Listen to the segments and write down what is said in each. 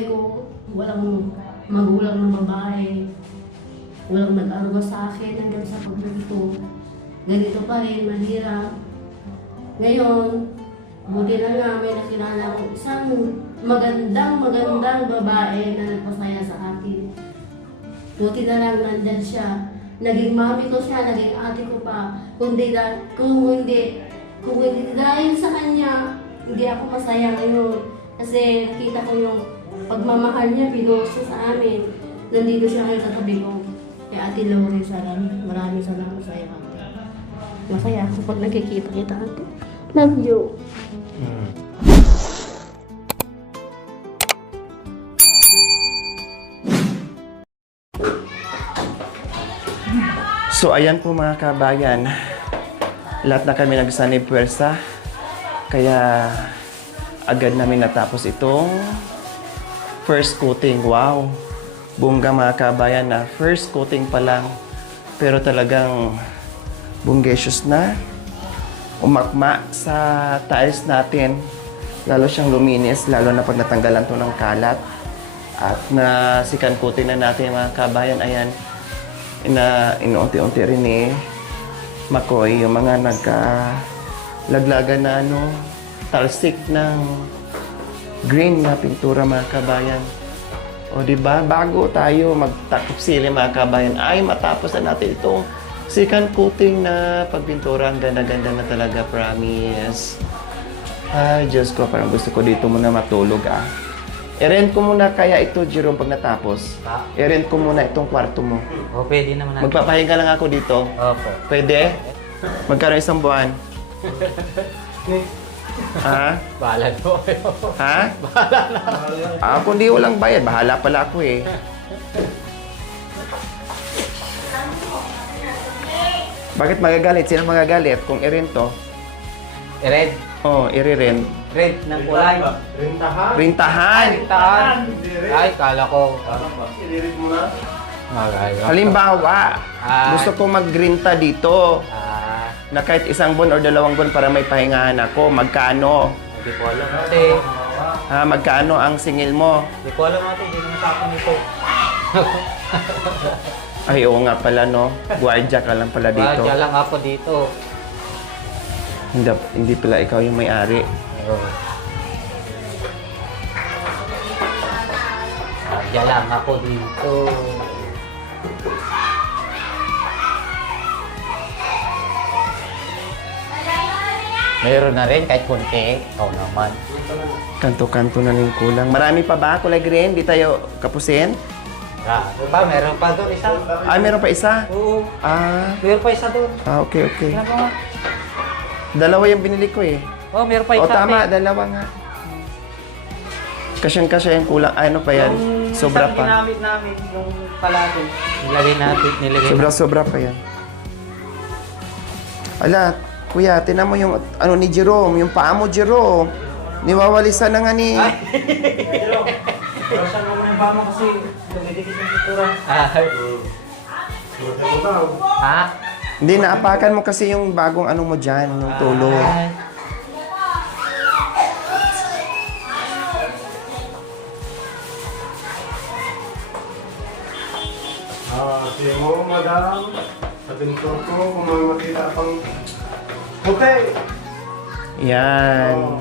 katabi ko, walang magulang ng babae. Walang nag-aruga sa akin hanggang sa pagluto. Ganito pa rin, mahirap. Ngayon, buti na nga may nakilala ko isang magandang babae na nagpasaya sa akin. Buti na lang nandyan siya. Naging mami ko siya, naging ate ko pa. Kung hindi dahil sa kanya, hindi ako masaya ngayon. Kasi nakita ko yung pagmamahal niya, pinuso sa amin. Nandito siya ngayon sa tabi ko. Kaya Ate Lori, maraming salamat sa iyo, ate. Masaya ako pag nakikita kita, ate. Love you. So ayan po mga kabayan, lahat na kami nagsanib puwersa, kaya agad namin natapos itong first coating. Wow! Bongga mga kabayan na first coating pa lang, pero talagang bonggacious na, umakma sa tiles natin, lalo siyang luminis, lalo na pag natanggalan to ng kalat. At na sikan coating na natin mga kabayan, ayan, inuunti-unti rin Makoy, yung mga nagkalaglagan na talsik ng green na pintura mga kabayan. O diba, bago tayo magtakip sili mga kabayan, ay matapos na natin itong second coating na pagpintura. Ang ganda-ganda na talaga, promise. Ay, Diyos ko, parang gusto ko dito muna matulog I-rent ko muna kaya ito, Jerome, pag natapos. I-rent ko muna itong kwarto mo. O, pwede naman natin. Magpapahinga lang ako dito. Opo. Pwede? Magkano isang buwan? Ha? Bahala po kayo. Ha? Kung di walang bayad, bahala pala ako Bakit magagalit? Sino magagalit kung i-rent to? Red. Oo, i-rent. Red ng kulay. Rintahan! Rintahan. Ay, kala ko. I-read mo na. Halimbawa, gusto ko mag-renta dito na kahit isang buwan or 2 buwan para may pahingahan ako. Magkano? Hindi ko alam ate. Magkano ang singil mo? Hindi ko alam ate. Hindi naman sa akin ito. Ay, oo nga pala, no? Guardia ka lang pala dito. Diyan lang ako dito. Hindi pala ikaw yung may-ari. Diyan lang ako dito. Mayroon na rin kahit kunti. Ikaw naman. Kanto-kanto na rin kulang. Marami pa ba? Kulay green? Di tayo kapusin? Meron pa doon isa. Meron pa isa? Oo. Meron pa isa doon. Okay, okay. Tingnan mo nga. 2 yung binili ko Oh, meron pa isa. tama, 2 nga. Kasyang-kasya yung kulang. Ano pa yan? Sobra Isang pa. ginamit namin yung palagi. Nilagay natin. Sobra pa yan. Ala, kuya, tinan mo yung ano ni Jerome, yung paa mo, Jerome. Niwawalisan na nga ni... Jerome, bawasan mo yung paa mo kasi dumidikit yung pintura. Ha? Hindi, naapakan mo kasi yung bagong ano mo dyan, yung tulo. Sige mo, madam. Sa pintor ko, kung may makita pang puti. Yan.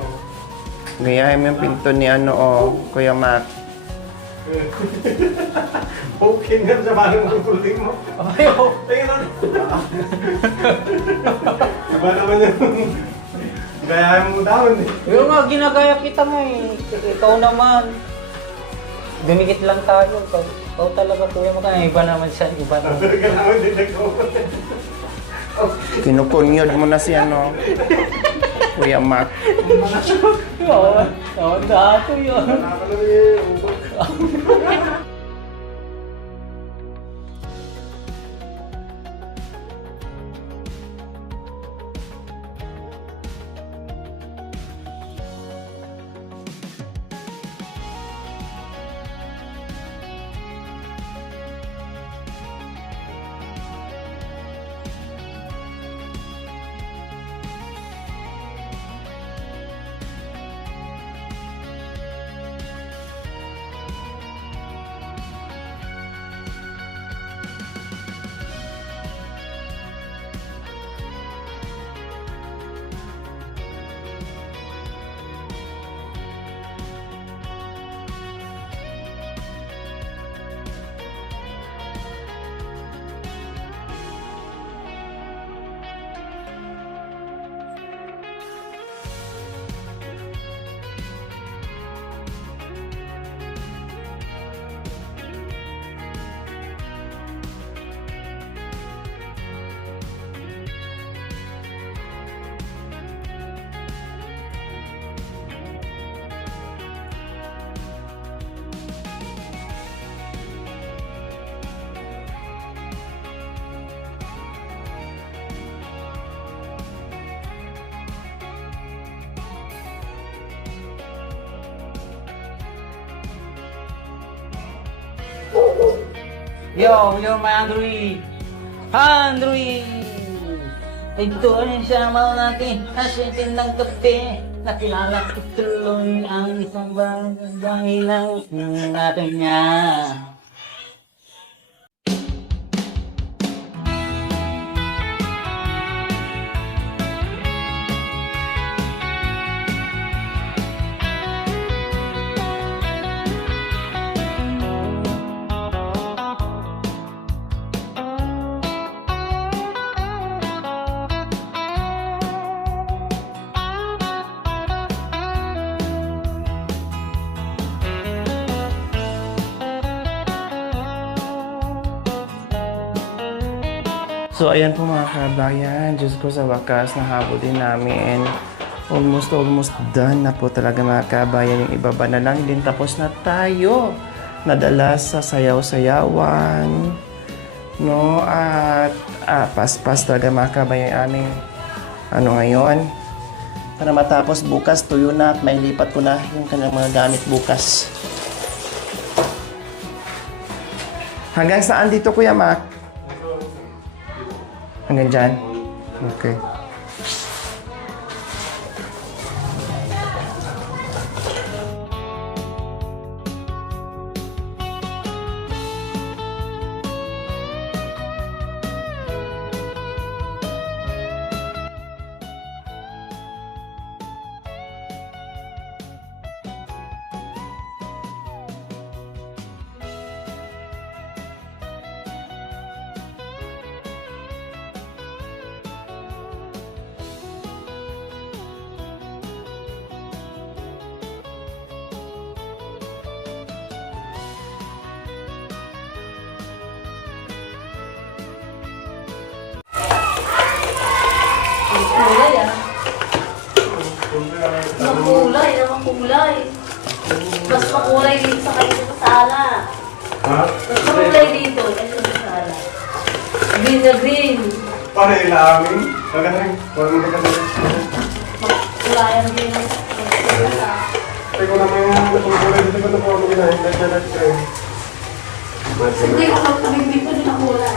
Gayahin mo yung pinto ni Kuya Mac. Okay nga sa balang ng kuling mo. Tingin mo. Iba naman yung gayahin mo daw. Yung nga, ginagaya kita nga Ikaw naman. Dumikit lang tayo. Ikaw talaga kuya mo ka. Iba naman siya. Iba naman. Ganawan din ako. Kinukunyod mo na si Kuya Mac. Oo, dato yun. Yo, you're my Android. Android! Ito ang samaw natin, asintin ng gabi. Nakilala ko tuloy ang isang bagay lang natin niya. So ayan po mga kabayan, Diyos ko sa wakas nahabol din namin. Almost done na po talaga mga kabayan. Yung ibaba na lang din, tapos na tayo. Nadala sa sayaw-sayawan. No, at pas-pas talaga mga kabayan aming ngayon. Para matapos bukas, tuyo na at may lipat ko na yung kanyang mga gamit bukas. Hanggang saan dito Kuya Mac? Hanggang dyan? Okay. Kulay ah. Makulay, makulay. Mas makulay dito sa kanya sa sala. Ha? Mas makulay dito kasi sa sala. Green na green. Para ilamin. Kagaling. Parang magkagaling. Makulay ang green na sala. Teko naman yung kulay dito ko na po ang ginahintay na natin. Hindi ko magpabibig ko din ang kulay.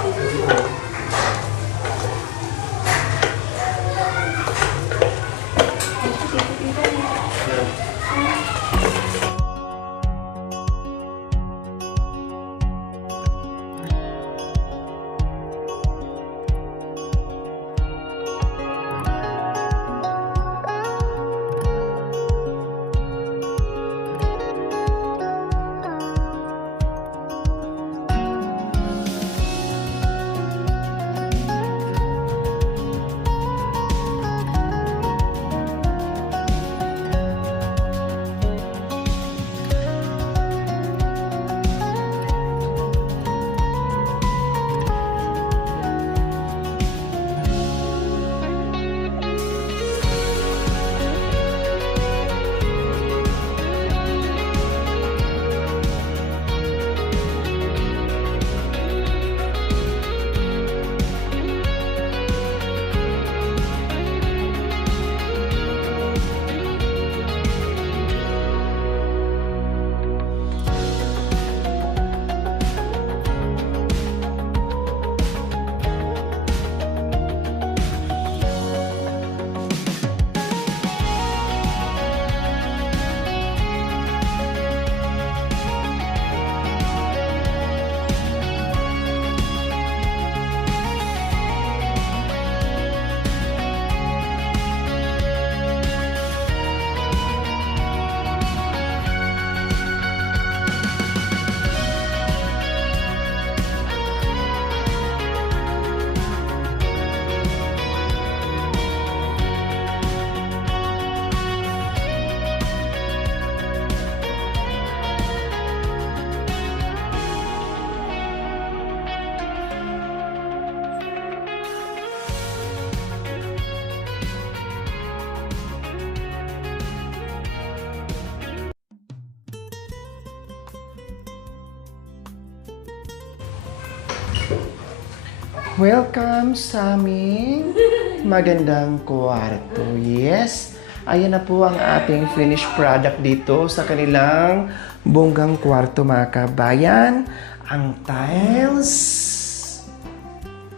Welcome sa aming magandang kwarto. Yes, ayan na po ang ating finished product dito sa kanilang bonggang kwarto mga kabayan. Ang tiles,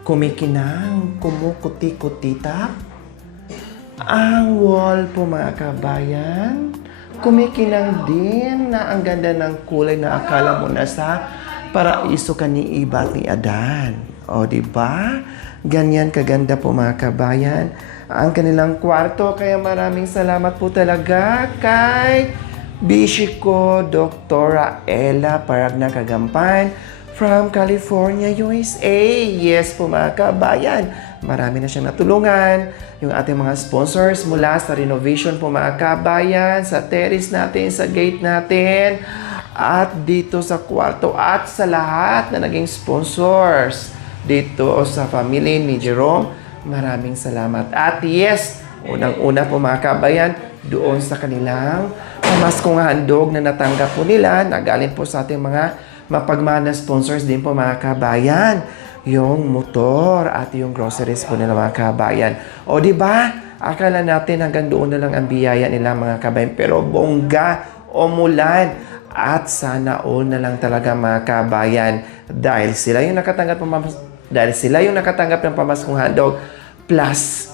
kumikinang, kumukuti-kutita. Ang wall po mga kabayan, kumikinang din na ang ganda ng kulay na akala mo nasa paraiso ka ni Iba at ni Adan. O, di ba? Ganyan kaganda po mga kabayan ang kanilang kwarto. Kaya maraming salamat po talaga kay Bishi ko, Dr. Ella Paragna Kagampan from California, USA. Yes po mga kabayan, marami na siyang natulungan. Yung ating mga sponsors mula sa renovation po mga kabayan, sa terrace natin, sa gate natin, at dito sa kwarto, at sa lahat na naging sponsors dito sa family ni Jerome. Maraming salamat. At yes, unang-una po mga kabayan, doon sa kanilang pamaskong handog na natanggap po nila, nagaling po sa ating mga mapagmahal na sponsors din po mga kabayan. Yung motor at yung groceries po nila mga kabayan. O di ba? Akala natin hanggang doon na lang ang biyaya nila mga kabayan. Pero bongga, umulan, at sana all na lang talaga mga kabayan. Dahil sila yung nakatanggap ng pamaskong handog. Plus,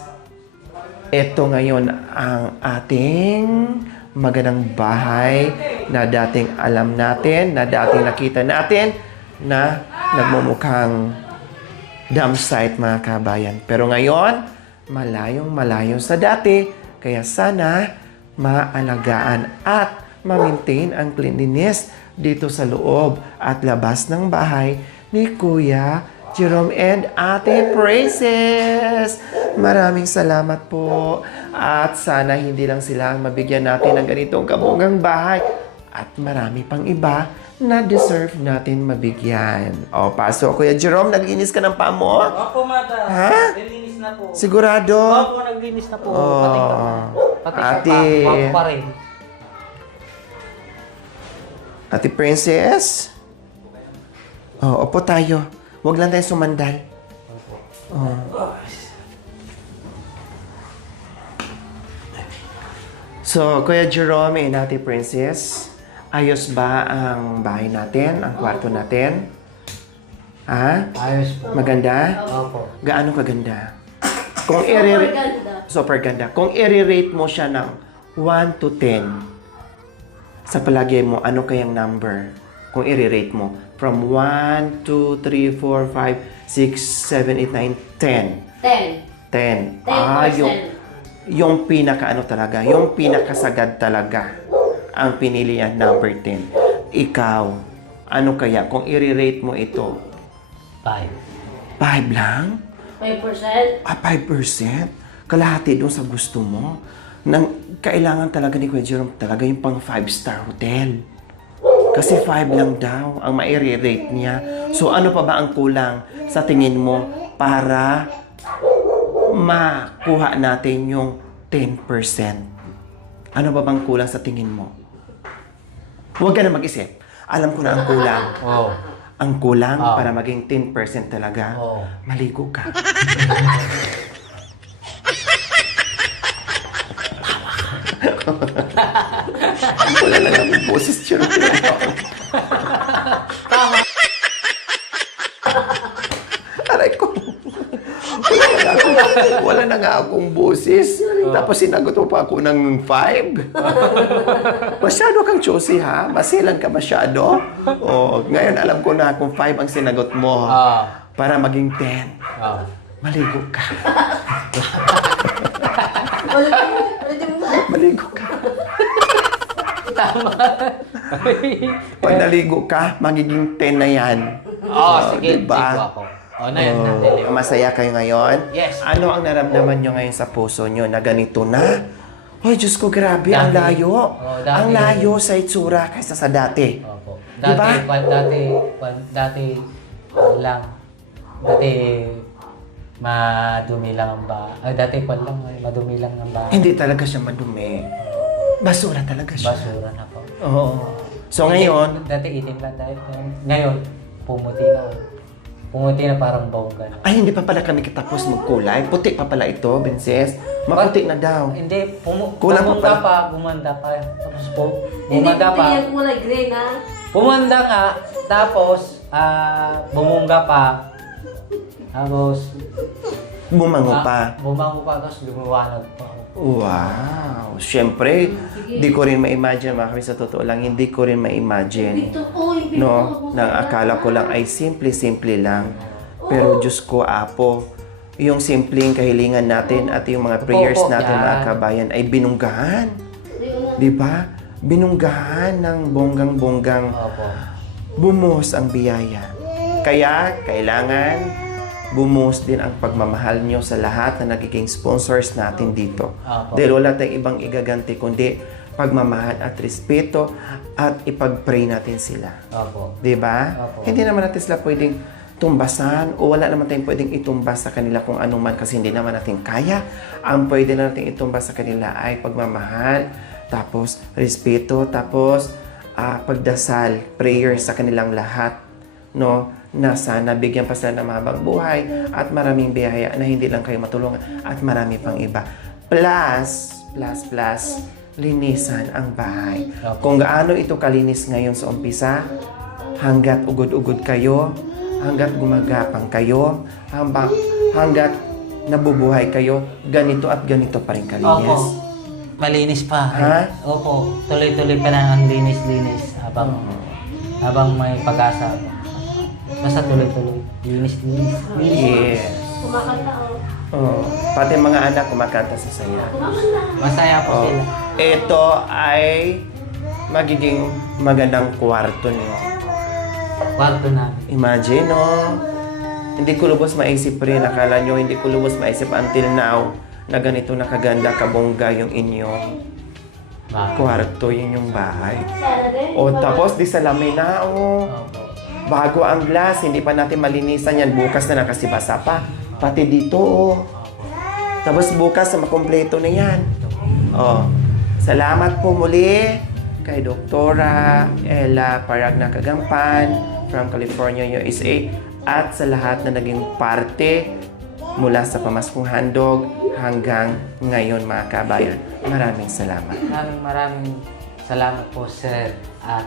ito ngayon ang ating magandang bahay na dating alam natin, na dating nakita natin na nagmumukhang dump site mga kabayan. Pero ngayon, malayong malayo sa dati. Kaya sana maalagaan at ma-maintain ang cleanliness dito sa loob at labas ng bahay ni Kuya Jerome and Ate Princess. Maraming salamat po. At sana hindi lang sila ang mabigyan natin ng ganitong kabonggang bahay. At marami pang iba na deserve natin mabigyan. O, pasok. Kuya Jerome, naglinis ka ng paa mo? Opo, Mata. Ha? Naglinis na po. Sigurado? Opo, naglinis na po. Pati Ate. sa pa. Pa rin. Ate Princess? O, opo tayo. Huwag lang tayo sumandal. So, Kuya Jerome and Ate Princess, ayos ba ang bahay natin, ang kwarto natin? Ha? Ayos po. Maganda? Opo. Gaano kaganda? Kung Super ganda. Super ganda. Kung i-rate mo siya ng 1 to 10, sa palagay mo, ano kayang number? Kung i-rate mo, from 1, 2, 3, 4, 5, 6, 7, 8, 9, 10. 10. 10%. Yung pinaka ano talaga, yung pinakasagad talaga ang pinili niya, number 10. Ikaw, ano kaya kung i-rate mo ito? 5. 5 lang? 5%. 5%? Kalahati doon sa gusto mo. Nang kailangan talaga ni Kuya Jerome talaga yung pang 5-star hotel. Kasi 5 lang daw ang ma-rate niya. So ano pa ba ang kulang sa tingin mo para makuha natin yung 10%? Ano ba bang kulang sa tingin mo? Huwag ka na mag-isip. Alam ko na ang kulang. Oh. Ang kulang Oh. para maging 10% talaga, Oh. maligo ka. Wala na lang ang boses, Jerome. Aray ko. Wala na nga akong boses. Tapos sinagot mo pa ako ng 5. Masyado kang choosy, ha? Masilan ka masyado. O, ngayon alam ko na kung 5 ang sinagot mo. Para maging 10. Maligo ka. Maligo ka. Tama. Pag naligo ka, magiging 10 na yan. Sige. Diba? Ligo ako. Na yun. Masaya kayo ngayon? Yes. Ano ang naramdaman nyo ngayon sa puso nyo na ganito na? Hoy, Diyos ko, grabe, ang Dati. layo. Dati. Ang layo sa itsura kaysa sa dati. Opo. Diba? Dati lang. Dati madumi lang ang bahay. Dati madumi lang ang bahay. Hindi talaga siya madumi. Basura talaga siya. Basura na po. Oo. So ngayon, Dati itim lang dahil. Ngayon, pumuti na. Pumuti na parang bongga. Ay, hindi pa pala kami kitapos magkulay. Puti pa pala ito, Benses. Maputi na daw. Hindi, Kulang pa bumunda pala. pa, gumanda pa. Tapos Hindi bumanda po pa. yung kulay green ha. Bumanda nga, tapos bumungga pa. Tapos Bumango pa. bumango pa, tapos lumiwanag pa ako. Wow! Siyempre, di ko rin ma-imagine, mga kami, sa totoo lang, hindi ko rin ma-imagine. Ito po, yung No, pinto. nang akala ko lang ay simple-simple lang. Pero Diyos ko, Apo, yung simpleng kahilingan natin at yung mga prayers Opo, natin, yan. mga kabayan, ay binunggahan. Di ba? Binunggahan ng bonggang-bonggang Opo. bumuhos ang biyaya. Kaya, kailangan bumuhos din ang pagmamahal nyo sa lahat na nagiging sponsors natin dito. Opo. Dahil wala tayong ibang igaganti kundi pagmamahal at respeto at ipag-pray natin sila. Opo. Di ba? Opo. Hindi naman natin sila pwedeng tumbasan o wala naman tayong pwedeng itumbas sa kanila kung ano man kasi hindi naman natin kaya. Ang pwede na natin itumbas sa kanila ay pagmamahal, tapos respeto, tapos pagdasal, prayer sa kanilang lahat. No? Na sana bigyan pa sila ng mahabang buhay at maraming biyaya na hindi lang kayo matulungan at marami pang iba. Plus, linisan ang bahay. Kung gaano ito kalinis ngayon sa umpisa, hanggat ugod-ugod kayo, hanggat gumagapang kayo, hanggat nabubuhay kayo, ganito at ganito pa rin Opo. kalinis. Malinis pa. Ha? Opo. Tuloy-tuloy pa na ang linis-linis habang may pag-asa. Basta tuloy-tuloy. Linis-linis. Yes. Kumakanta o. Oh, pati mga anak kumakanta sa saya. Kumakanta. Masaya po Oh, sila. ito ay magiging magandang kwarto niyo. Kwarto namin. Imagine, no? Hindi ko lubos maisip rin. Akala nyo, hindi ko lubos maisip until now na ganito nakaganda, kabongga yung inyong kwarto, yun yung bahay. Sana din. O, tapos di salamin na, o. Opo. Bago ang glass, hindi pa natin malinisan yan. Bukas na kasi basa pa. Pati dito, o. Tapos bukas na makompleto na yan. Oh, salamat po muli kay Doktora Ella Paragna Kagampan from California, USA at sa lahat na naging parte mula sa Pamaskong Handog hanggang ngayon, mga kabayan. Maraming salamat. Maraming salamat po, sir at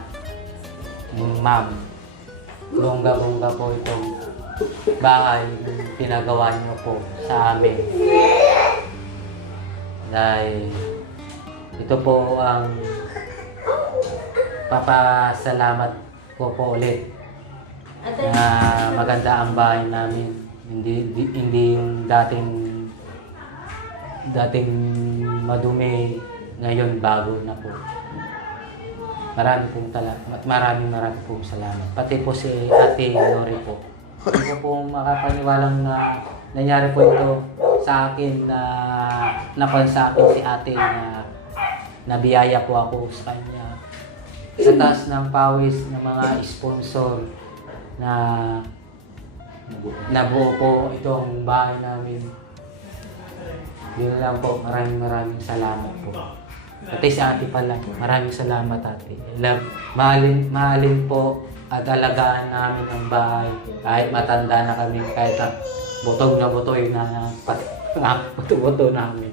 ma'am. Bongga-bongga po itong bahay na pinagawa niyo po sa amin. Dahil ito po ang papasalamat ko po ulit na maganda ang bahay namin. Hindi yung dating madumi, ngayon bago na po. Maraming pong salamat. Pati po si Ate Lori po. Hindi ko po makapaniwalang na nangyari po ito sa akin na napansa akin si ate na nabiyaya po ako sa kanya. Sa taas ng pawis ng mga sponsor na nabuo po itong bahay namin. Yun lang po, maraming salamat po. Pati si ate pala, maraming salamat ate. Mahalin po at alagaan namin ang bahay. Kahit matanda na kami, kahit butog na buto namin.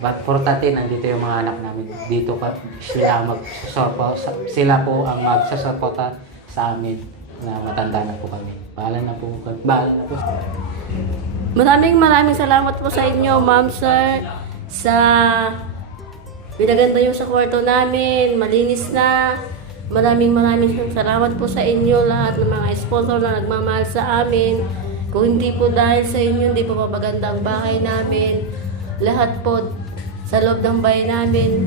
But importante, nandito yung mga anak namin. Dito pa sila po ang magsasaporta sa amin na matanda na po kami. Bahala na po. Maraming salamat po sa inyo, ma'am, sir, sa pinaganda yung sa kwarto namin, malinis na. Maraming salamat po sa inyo lahat ng mga sponsor na nagmamahal sa amin. Kung hindi po dahil sa inyo, hindi po mapaganda ang bahay namin. Lahat po sa loob ng bahay namin,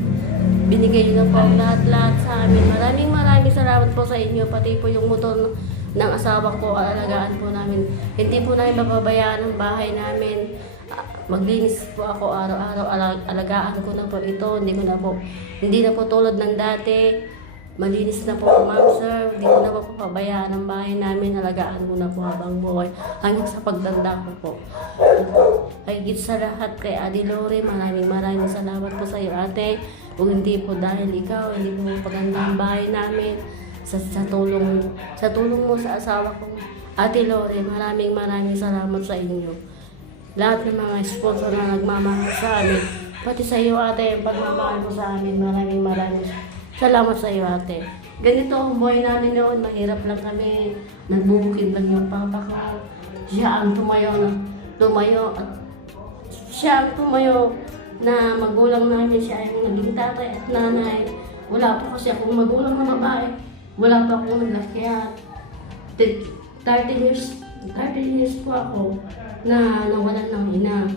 binigay nyo na po ang lahat sa amin. Maraming salamat po sa inyo, pati po yung motor ng asawa ko, alagaan po namin. Hindi po namin mapabayaan ang bahay namin. Maglinis po ako araw-araw, alagaan ko na po ito. Hindi na po tulad ng dati. Malinis na po, ma'am, sir. Hindi ko na po papabayaan ang bahay namin. Alagaan ko na po habang buhay hanggang sa pagtanda ko po. Ay higit sa lahat kay Ate Lori, maraming salamat po sa iyo, ate. Kung hindi po dahil ikaw, hindi po maganda ang bahay namin. sa tulong mo sa asawa ko. Ate Lore, maraming salamat sa inyo. Lahat ng mga sponsor na nagmamahal sa amin, pati sa iyo ate, yung pagmamahal mo sa amin, maraming salamat sa iyo ate. Ganito ang buhay namin noon, mahirap lang kami, nagbubukid lang yung papa ko. Siya ang tumayo at siya ang tumayo na magulang namin, siya yung naging tatay at nanay. Wala pa kasi akong magulang na babae, wala pa akong naglakihan. 13 years po ako na nawalan ng ina.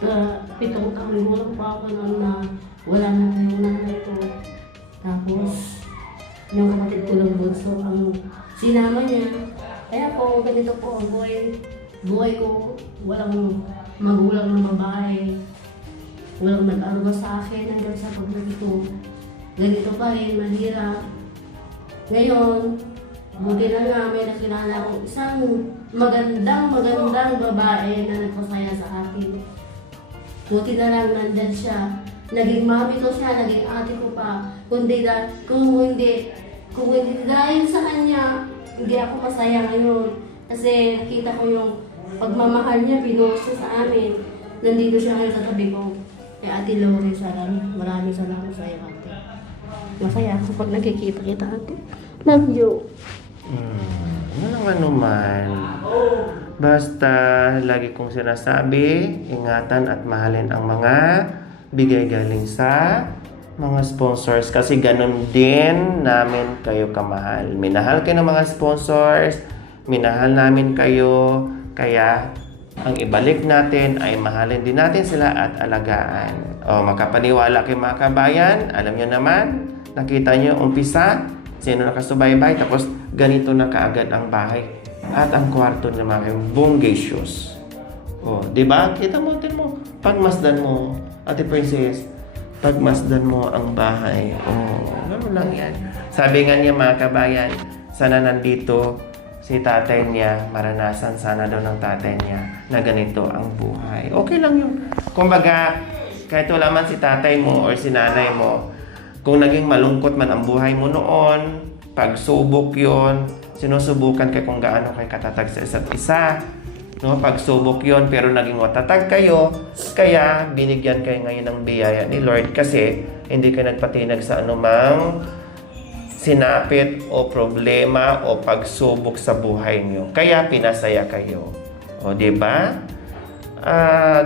7 taong gulang pa ako noon na wala na yung nanay ko. Tapos, yung kapatid ko lang bunso ang sinama niya. Kaya po, ganito po ang buhay ko. Walang magulang na babae. Walang nag-aruga sa akin hanggang sa pagdating. Ganito pa rin, mahirap. Ngayon, buti na nga may nakilala akong isang magandang babae na nagpasaya sa akin. Buti na lang nandyan siya. Naging mami ko siya, naging ate ko pa. Kung hindi dahil sa kanya, hindi ako masaya ngayon. Kasi nakita ko yung pagmamahal niya, binuhos niya sa amin. Nandito siya ngayon sa tabi ko. Kaya Ate Lore, maraming salamat sa iyo ate. Masaya ako pag nakikita kita ate. Love you. Walang anuman. Basta lagi kong sinasabi, ingatan at mahalin ang mga bigay galing sa mga sponsors. Kasi ganun din namin kayo kamahal. Minahal kayo ng mga sponsors, minahal namin kayo, kaya ang ibalik natin ay mahalin din natin sila at alagaan. O makapaniwala kayo mga kabayan, alam nyo naman, nakita nyo umpisa, sino nakasubaybay, tapos ganito na kaagad ang bahay. At ang kwarto naman yung bungacious. O, di ba? Kita mo, pagmasdan mo, Ate Princess, pagmasdan mo ang bahay. O, gano'n lang yan. Sabi nga niya mga kabayan, sana nandito si tatay niya, maranasan sana daw ng tatay niya na ganito ang buhay. Okay lang yun. Kumbaga, kahit wala man si tatay mo or si nanay mo, kung naging malungkot man ang buhay mo noon, pagsubok yon, sinusubukan kayo kung gaano kayo katatag sa isa't isa. No, pagsubok yon, pero naging matatag kayo, kaya binigyan kayo ngayon ng biyaya ni Lord kasi hindi kayo nagpatinag sa anumang sinapit o problema o pagsubok sa buhay niyo. Kaya pinasaya kayo. O, di ba?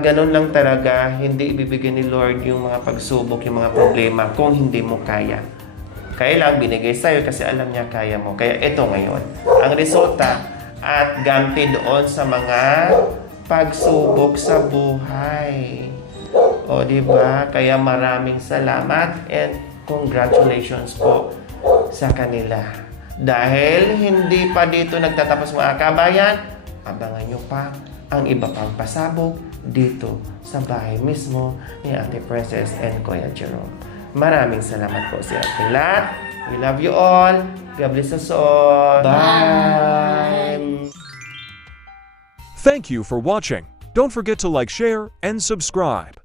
Ganun lang talaga, hindi ibibigay ni Lord yung mga pagsubok, yung mga problema kung hindi mo kaya. Kaya lang binigay sa'yo kasi alam niya kaya mo. Kaya ito ngayon, ang resulta at ganti doon sa mga pagsubok sa buhay. O, di ba? Kaya maraming salamat and congratulations po sa kanila. Dahil hindi pa dito nagtatapos mga kabayan, abangan nyo pa ang iba pang pasabog dito sa bahay mismo ni Ate Princess and Kuya Jerome. Maraming salamat po sa ating lahat. We love you all. God bless us all. Bye! Thank you for watching. Don't forget to like, share, and subscribe.